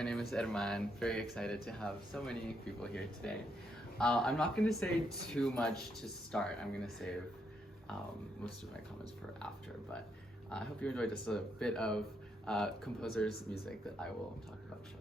My name is Herman. Very excited to have so many people here today. I'm not going to say too much to start. I'm going to save most of my comments for after, but I hope you enjoy just a bit of composer's music that I will talk about shortly.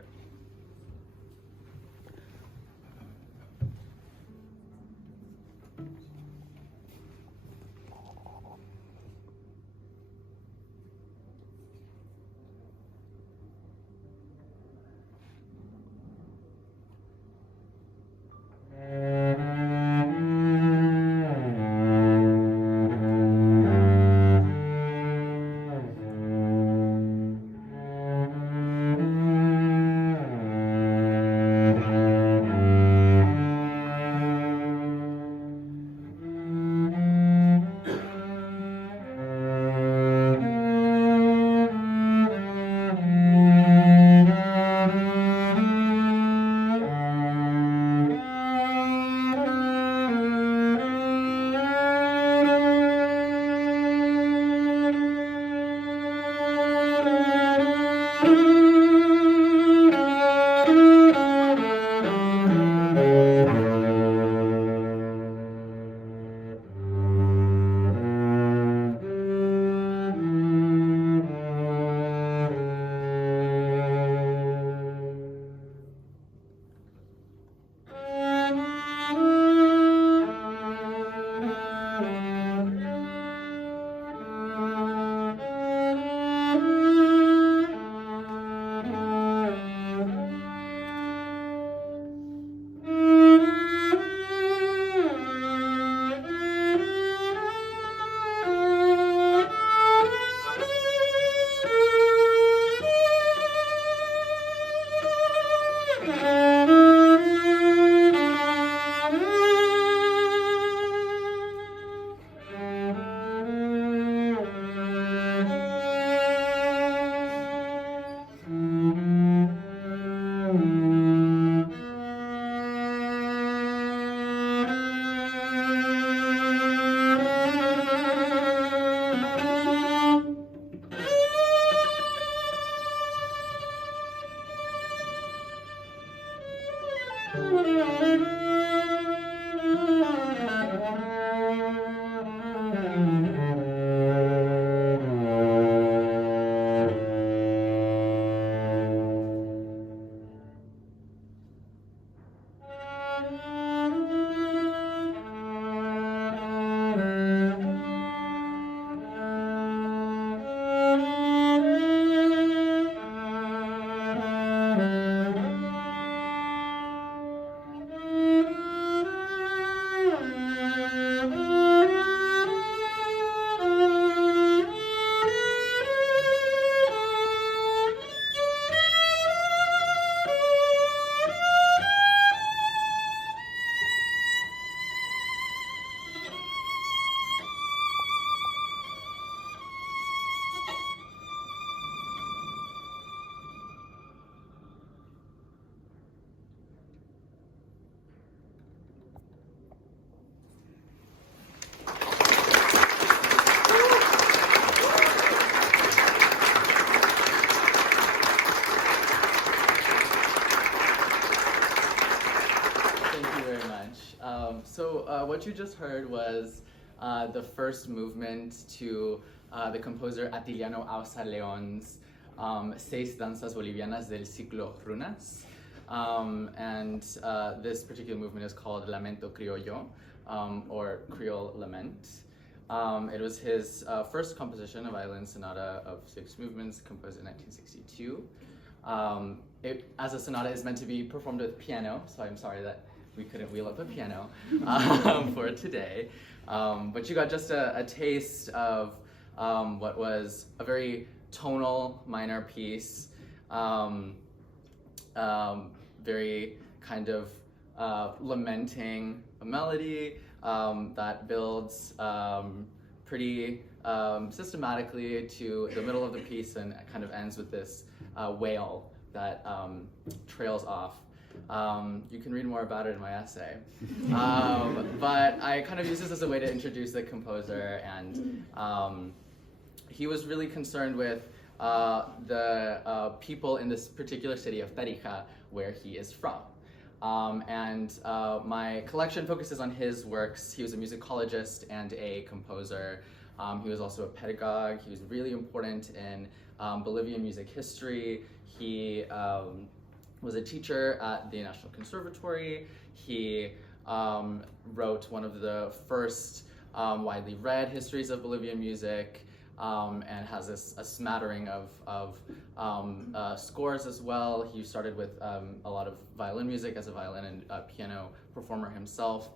What you just heard was the first movement to the composer Atiliano Auza León's Seis Danzas Bolivianas del Ciclo Runas. This particular movement is called Lamento Criollo, or Creole Lament. It was his first composition, a violin sonata of 6 movements, composed in 1962. As a sonata, is meant to be performed with piano, so I'm sorry that we couldn't wheel up a piano for today. But you got just a taste of what was a very tonal minor piece, very kind of lamenting a melody that builds pretty systematically to the middle of the piece and kind of ends with this wail that trails off. You can read more about it in my essay. But I kind of use this as a way to introduce the composer, and he was really concerned with the people in this particular city of Tarija, where he is from. My collection focuses on his works. He was a musicologist and a composer. He was also a pedagogue. He was really important in Bolivian music history. He was a teacher at the National Conservatory. He wrote one of the first widely read histories of Bolivian music, and has a smattering of scores as well. He started with a lot of violin music as a violin and piano performer himself,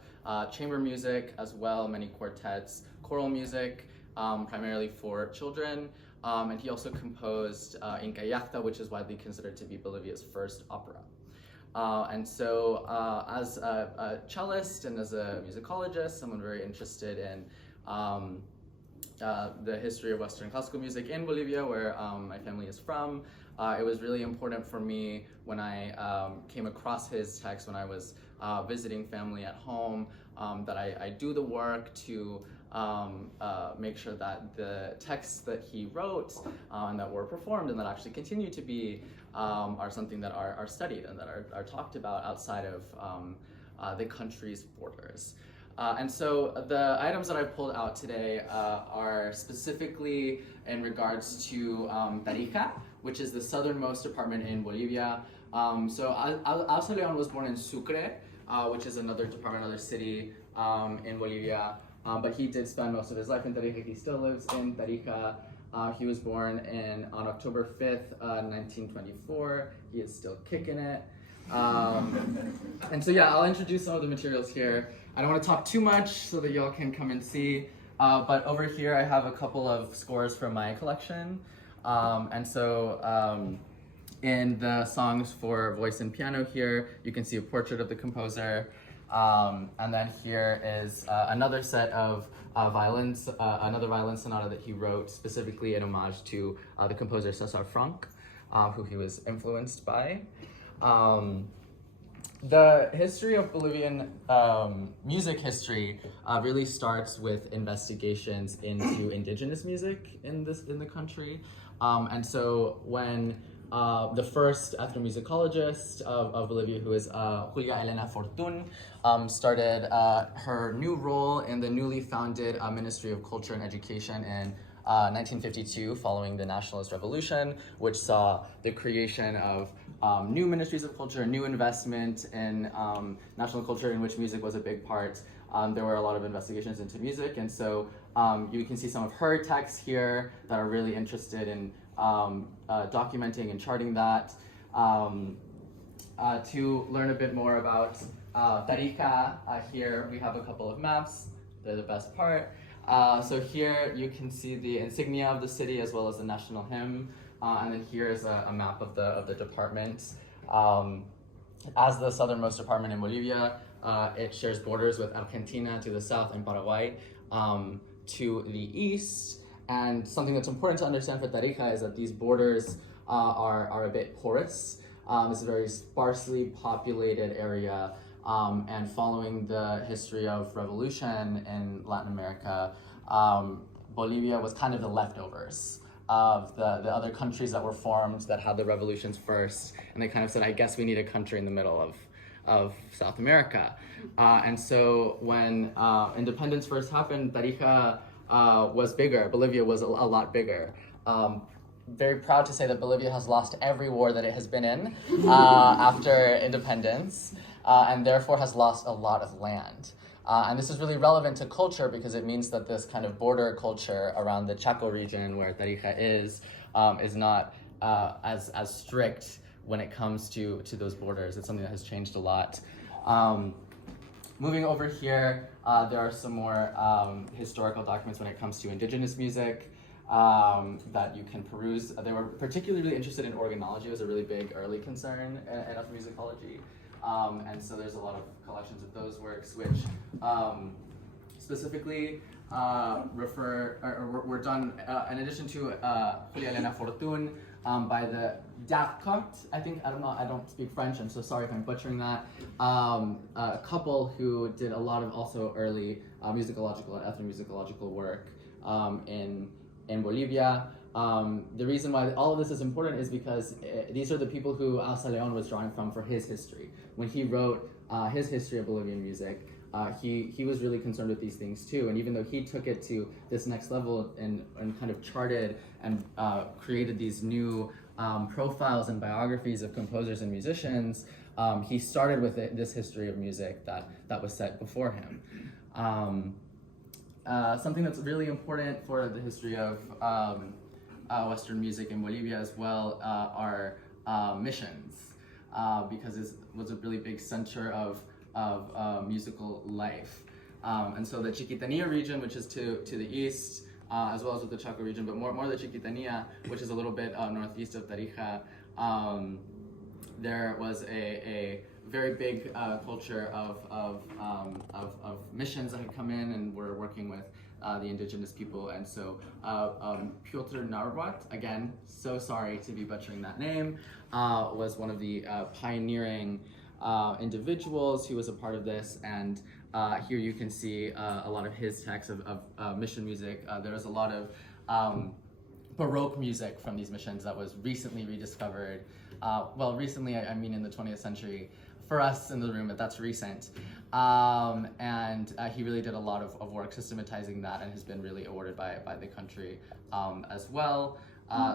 chamber music as well, many quartets, choral music, primarily for children. And he also composed Inca Yachta, which is widely considered to be Bolivia's first opera. As a cellist and as a musicologist, someone very interested in the history of Western classical music in Bolivia, where my family is from, it was really important for me when I came across his text when I was visiting family at home, that I do the work to make sure that the texts that he wrote and that were performed and that actually continue to be are something that are studied and that are talked about outside of the country's borders. And so the items that I pulled out today are specifically in regards to Tarija, which is the southernmost department in Bolivia. Auza León was born in Sucre, which is another department, another city in Bolivia. But he did spend most of his life in Tarija. He still lives in Tarija. He was born on October 5th, 1924. He is still kicking it. I'll introduce some of the materials here. I don't want to talk too much so that y'all can come and see. But over here I have a couple of scores from my collection. In the songs for voice and piano here, you can see a portrait of the composer. And then here is another set of violins, another violin sonata that he wrote specifically in homage to the composer César Franck, who he was influenced by. The history of Bolivian music history really starts with investigations into indigenous music in the country. When the first ethnomusicologist of Bolivia, who is Julia Elena Fortun, started her new role in the newly founded Ministry of Culture and Education in 1952, following the Nationalist Revolution, which saw the creation of new ministries of culture, new investment in national culture, in which music was a big part. There were a lot of investigations into music, and so you can see some of her texts here that are really interested in documenting and charting that. To learn a bit more about Tarija, here we have a couple of maps. They're the best part. So here you can see the insignia of the city as well as the national hymn. And then here is a map of the department. As the southernmost department in Bolivia, it shares borders with Argentina to the south and Paraguay to the east. And something that's important to understand for Tarija is that these borders are a bit porous. It's a very sparsely populated area. And following the history of revolution in Latin America, Bolivia was kind of the leftovers of the other countries that were formed that had the revolutions first. And they kind of said, I guess we need a country in the middle of South America. And so when independence first happened, Tarija was bigger. Bolivia was a lot bigger. Very proud to say that Bolivia has lost every war that it has been in after independence, and therefore has lost a lot of land. And this is really relevant to culture because it means that this kind of border culture around the Chaco region where Tarija is not as strict when it comes to those borders. It's something that has changed a lot. Moving over here, there are some more historical documents when it comes to indigenous music that you can peruse. They were particularly interested in organology. It was a really big early concern in ethnomusicology. And so there's a lot of collections of those works, which specifically were done in addition to Julia Elena Fortun by the Darcot. I don't speak French, I'm so sorry if I'm butchering that. A couple who did a lot of also early musicological and ethnomusicological work in Bolivia. The reason why all of this is important is because these are the people who Auza León was drawing from for his history. When he wrote his history of Bolivian music, he was really concerned with these things too. And even though he took it to this next level and kind of charted and created these new profiles and biographies of composers and musicians, he started with this history of music that was set before him. Something that's really important for the history of Western music in Bolivia as well are missions, because it was a really big center of musical life. And so the Chiquitania region, which is to the east, as well as with the Chaco region, but more the Chiquitania, which is a little bit northeast of Tarija, there was a very big culture of missions that had come in and were working with the indigenous people. And so Piotr Narwat, again, so sorry to be butchering that name, was one of the pioneering individuals who was a part of this. And here you can see a lot of his texts of mission music. There was a lot of Baroque music from these missions that was recently rediscovered. Well, recently, I mean in the 20th century. For us in the room, but that's recent. And he really did a lot of work systematizing that and has been really awarded by the country as well.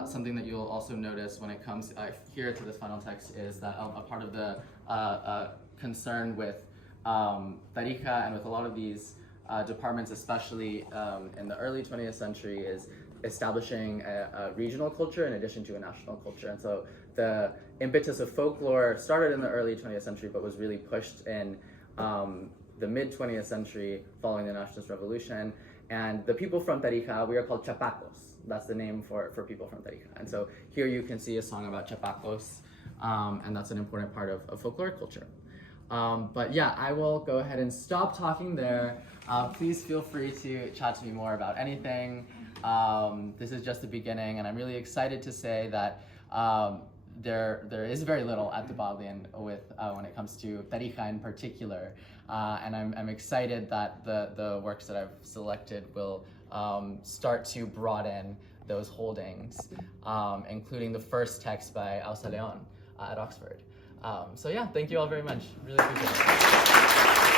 Something that you'll also notice when it comes here to this final text is that a part of the concern with Tarija and with a lot of these departments, especially in the early 20th century, is establishing a regional culture in addition to a national culture. And so the impetus of folklore started in the early 20th century, but was really pushed in the mid 20th century following the nationalist revolution. And the people from Tarija, we are called Chapacos. That's the name for people from Tarija. And so here you can see a song about Chapacos, and that's an important part of folkloric culture. But yeah, I will go ahead and stop talking there. Please feel free to chat to me more about anything. This is just the beginning, and I'm really excited to say that there is very little at the Balliol with when it comes to Tarija in particular, and I'm excited that the works that I've selected will start to broaden those holdings, including the first text by Auza León at Oxford. So yeah, thank you all very much. Really appreciate it.